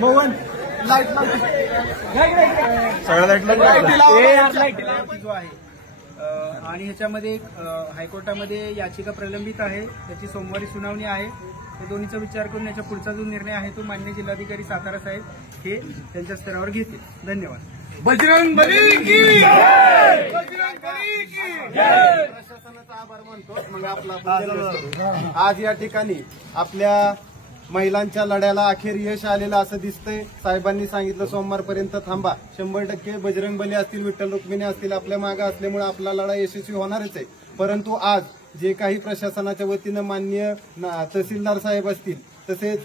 Mohan light जो आहे आणि ह्याच्यामध्ये हायकोर्टामध्ये याचिका प्रलंबित आहे, त्याची सोमवारी सुनावणी आहे. त्या दोन्हीचा विचार करून याच्या पुढचा जो निर्णय आहे तो माननीय जिल्हाधिकारी सातारा साहेब हे त्यांच्या स्तरावर घेतील. धन्यवाद. बजरंग बली की जय, बजरंग बली की जय. प्रशासनाचा आभार मानतो. मग आपला आज या ठिकाणी आपल्या महिलांच्या लढ्याला अखेर यश आलेलं असं दिसतंय. साहेबांनी सांगितलं सोमवारपर्यंत थांबा. 100% बजरंग बली असतील, विठ्ठल रुक्मिणी असतील आपल्या मागे असल्यामुळे आपला लढा यशस्वी होणारच आहे. परंतु आज जे काही प्रशासनाच्या वतीनं माननीय तहसीलदार साहेब असतील, तसेच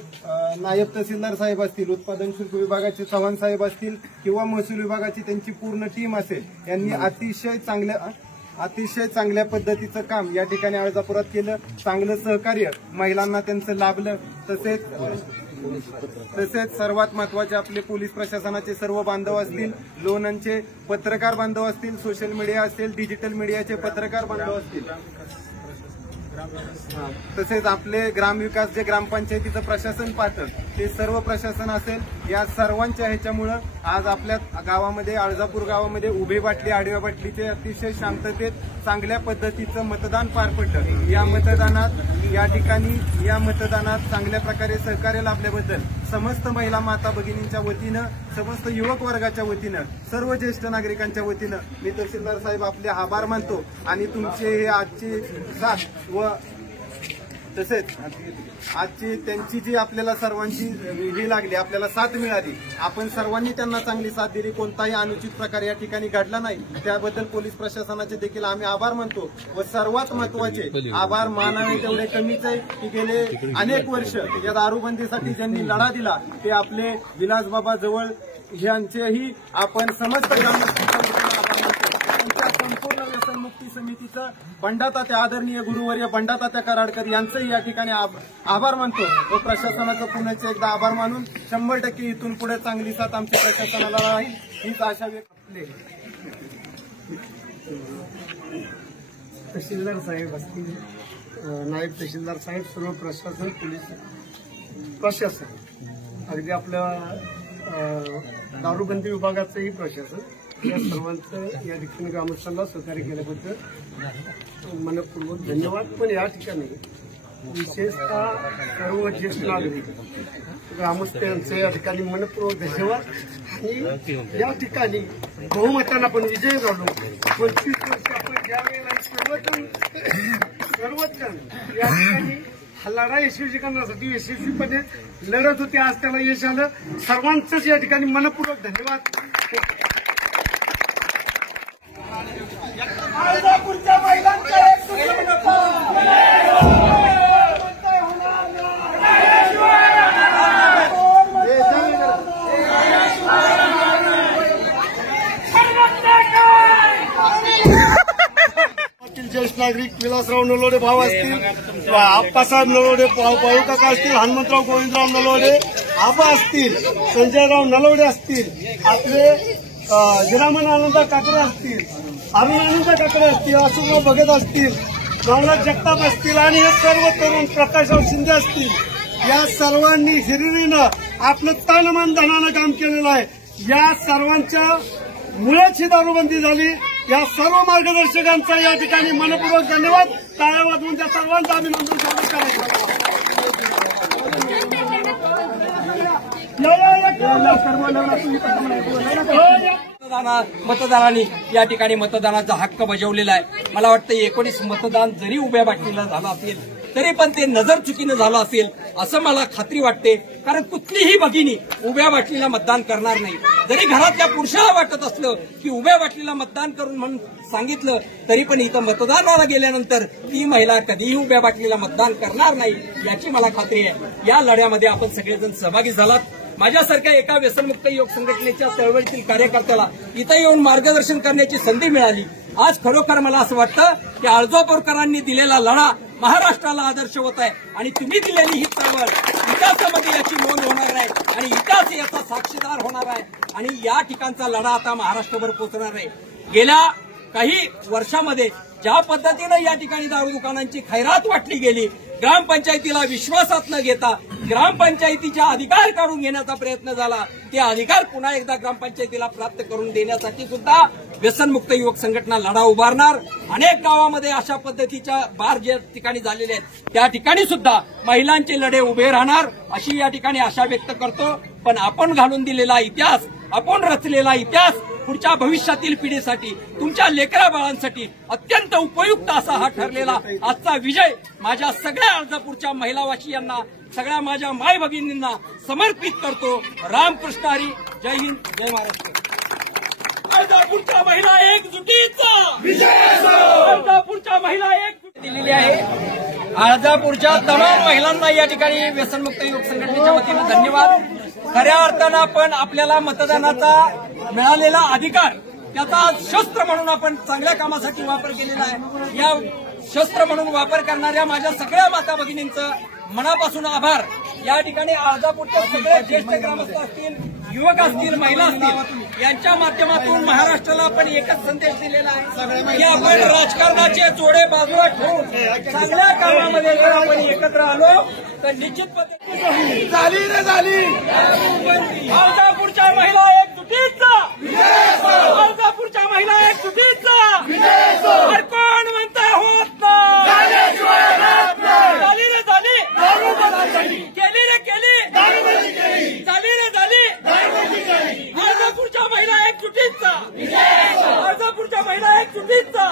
नायब तहसीलदार साहेब असतील, उत्पादन शुल्क विभागाचे चव्हाण साहेब असतील किंवा महसूल विभागाची त्यांची पूर्ण टीम असेल, यांनी अतिशय चांगल्या पद्धतीचं काम या ठिकाणी अर्जापुरात केलं. चांगलं सहकार्य महिलांना त्यांचं लाभलं. तसेच सर्वात महत्वाचे आपले पोलीस प्रशासनाचे सर्व बांधव असतील, लोणंदचे पत्रकार बांधव असतील, सोशल मीडिया असेल, डिजिटल मीडियाचे पत्रकार बांधव असतील, तसेच आपले ग्रामविकास जे ग्रामपंचायतीचं प्रशासन पाहतं ते सर्व प्रशासन असेल, या सर्वांच्या ह्याच्यामुळं आज आपल्या गावामध्ये, अर्जापूर गावामध्ये उभे बाटली आडव्या बाटलीचे अतिशय शांततेत चांगल्या पद्धतीचं मतदान पार पडलं. या मतदानात चांगल्या प्रकारे सहकार्य लाभल्याबद्दल समस्त महिला माता भगिनींच्या वतीनं, समस्त युवक वर्गाच्या वतीनं, सर्व ज्येष्ठ नागरिकांच्या वतीनं मी तहसीलदार साहेब आपले आभार मानतो. आणि तुमचे हे आजची साथ व तसेच आजची त्यांची जी आपल्याला सर्वांची ही लागली, आपल्याला साथ मिळाली, आपण सर्वांनी त्यांना चांगली साथ दिली, कोणताही अनुचित प्रकार या ठिकाणी घडला नाही, त्याबद्दल पोलीस प्रशासनाचे देखील आम्ही आभार मानतो. व सर्वात महत्वाचे आभार मानावे तेवढे कमीच आहे की गेले अनेक वर्ष या दारूबंदीसाठी ज्यांनी लढा दिला ते आपले विलासबाबा जवळ यांचेही आपण समस्त संपूर्ण व्यसनमुक्ती समितीचं बंडातात्या आदरणीय गुरुवर्य बंडातात्या कराडकर यांचंही या ठिकाणी आभार मानतो. व प्रशासनाचं पुन्हा एकदा आभार मानून 100% इथून पुढे चांगली साथ आमच्या प्रशासनाला राहील हीच आशा व्यक्त. तहसीलदार साहेब असतील, नायब तहसीलदार साहेब, सर्व प्रशासन, पोलीस प्रशासन, अगदी आपल्या दारूबंदी विभागाचंही प्रशासन, या सर्वांचं या ठिकाणी ग्रामस्थांना सहकार्य केल्याबद्दल मनपूर्वक धन्यवाद. पण या ठिकाणी विशेषतः सर्व ज्येष्ठ नागरिक ग्रामस्थांचं या ठिकाणी मनपूर्वक धन्यवाद. आणि या ठिकाणी बहुमतानं आपण विजय झालो. 25 वर्ष आपण ज्या वेळेला सर्वजण या ठिकाणी हा लढा यशस्वी करण्यासाठी यशस्वीपणे लढत होते, आज त्याला यश आलं. सर्वांचंच या ठिकाणी मनपूर्वक धन्यवाद. अर्जापूरच्या महिलांचा ज्येष्ठ नागरिक विलासराव नलोडे भाऊ असतील, आप्पासाहेब नलोडे भाऊ काका असतील, हनुमंतराव गोविंदराव नलोडे आबा असतील, संजयराव नलोडे असतील, आपले हिरामन आनंदा काकडे असतील, अरुण आनंदा काकडे असतील, अशोकराव भगत असतील, नवनाथ जगताप असतील आणि हे सर्व तरुण प्रकाशराव शिंदे असतील, या सर्वांनी हिरिरीनं आपलं तन-मन धनानं काम केलेलं आहे. या सर्वांच्या मुळेच ही दारूबंदी झाली. या सर्व मार्गदर्शकांचा या ठिकाणी मनपूर्वक धन्यवाद. टाळ्या वाजवून त्या सर्वांचं अभिनंदन स्वागत करायचं. मतदारांनी या ठिकाणी मतदानाचा हक्क बजावलेला आहे. मला वाटतं 19 मतदान जरी उभ्या बाटलीला झालं असेल तरी पण ते नजर चुकीनं झालं असेल असं मला खात्री वाटते. कारण कुठलीही भगिनी उभ्या बाटलीला मतदान करणार नाही. जरी घरातल्या पुरुषाला वाटत असलं की उभ्या बाटलीला मतदान करून म्हणून सांगितलं तरी पण इथं मतदानाला गेल्यानंतर ती महिला कधीही उभ्या बाटलीला मतदान करणार नाही याची मला खात्री आहे. या लढ्यामध्ये आपण सगळेजण सहभागी झालात. माझ्यासारख्या एका व्यसनमुक्त युवक संघटनेच्या चळवळीतील कार्यकर्त्याला इथं येऊन मार्गदर्शन करण्याची संधी मिळाली. आज खरोखर मला असं वाटतं की अर्जापूरकरांनी दिलेला लढा महाराष्ट्राला आदर्श होत आहे आणि तुम्ही दिलेली ही चळवळ इतिहासामध्ये याची नोंद होणार आहे आणि इतिहास याचा साक्षीदार होणार आहे आणि या ठिकाणचा लढा आता महाराष्ट्रभर पोहोचणार आहे. गेल्या काही वर्षामध्ये ज्या पद्धतीनं या ठिकाणी दारू दुकानांची खैरात वाटली गेली ग्रामपंचायतीला विश्वासात न घेता ग्रामपंचायतीच्या अधिकार काढून घेण्याचा प्रयत्न झाला. ते अधिकार पुन्हा एकदा ग्रामपंचायतीला प्राप्त करून देण्यासाठी सुद्धा व्यसनमुक्त युवक संघटना लढा उभारणार. अनेक गावामध्ये अशा पद्धतीच्या बार ज्या ठिकाणी झालेले आहेत त्या ठिकाणी सुद्धा महिलांचे लढे उभे राहणार अशी या ठिकाणी आशा व्यक्त करतो. पण आपण घालून दिलेला इतिहास, आपण रचलेला इतिहास पुढच्या भविष्यातील पिढीसाठी, तुमच्या लेकरा बाळांसाठी अत्यंत उपयुक्त असा हा ठरलेला आजचा विजय माझ्या सगळ्या अर्धापूरच्या महिलावासियांना, सगळ्या माझ्या माय भगिनींना समर्पित करतो. रामकृष्ण हरी. जय हिंद, जय महाराष्ट्र. अर्धापूरच्या महिला एकजुटीचा अर्धापूरच्या महिला एकजुटी दिलेली आहे. अर्धापूरच्या तमाम महिलांना या ठिकाणी व्यसनमुक्त युवक संघटनेच्या वतीनं धन्यवाद. खऱ्या अर्थानं आपण आपल्याला मतदानाचा मिळालेला अधिकार त्याचा शस्त्र म्हणून आपण चांगल्या कामासाठी वापर केलेला आहे. या शस्त्र म्हणून वापर करणाऱ्या माझ्या सगळ्या माता भगिनींचं मनापासून आभार. या ठिकाणी अर्धापूरच्या सगळ्या ज्येष्ठ ग्रामस्थ असतील, युवक असतील, महिला असतील, यांच्या माध्यमातून महाराष्ट्राला आपण एकच संदेश दिलेला आहे की आपण राजकारणाचे जोडे बाजूला ठेवून चांगल्या कामामध्ये जर आपण एकत्र आलो तर निश्चित पद्धतीने झाली रे झाली. अर्धापूरच्या महिला एकजुटीचा, अर्धापूरच्या महिला एकजुटीचा. हर कोण म्हणता होत नाही. झाली रे झाली. केली रे केली. झाली रे झाली. अर्धापूरच्या महिला एकजुटीचा, अर्धापूरच्या महिला एकजुटीचा.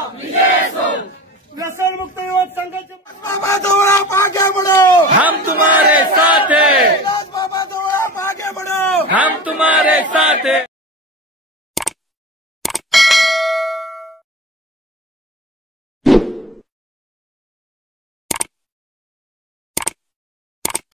व्यसनमुक्त युवक संघाचे बाबा दौड़ा आगे बढ़ो, हम तुम्हारे साथ हैं, बाबा दौड़ा आगे बढ़ो. हम तुम्हारे साथ हैं.